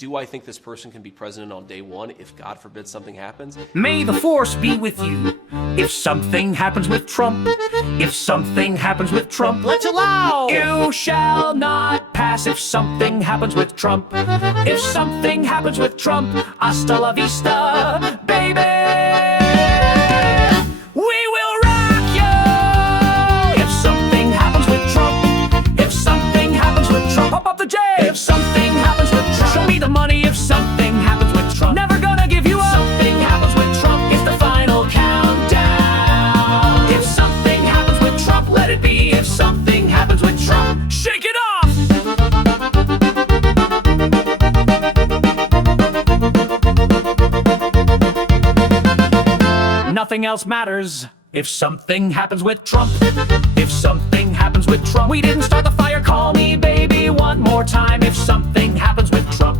Do I think this person can be president on day one if, God forbid, something happens? May the force be with you. If something happens with Trump, if something happens with Trump, let's allow. You shall not pass if something happens with Trump. If something happens with Trump, hasta la vista, baby. We will rock you. If something happens with Trump, if something happens with Trump, pump up the J. If something happens with Trump, show me the money. If something happens with Trump, never gonna give you up. Something happens with Trump, it's the final countdown. If something happens with Trump, let it be. If something happens with Trump, shake it off. Nothing else matters if something happens with Trump. If something happens with Trump, we didn't start the fire. Call me baby one more time if something happens with Trump.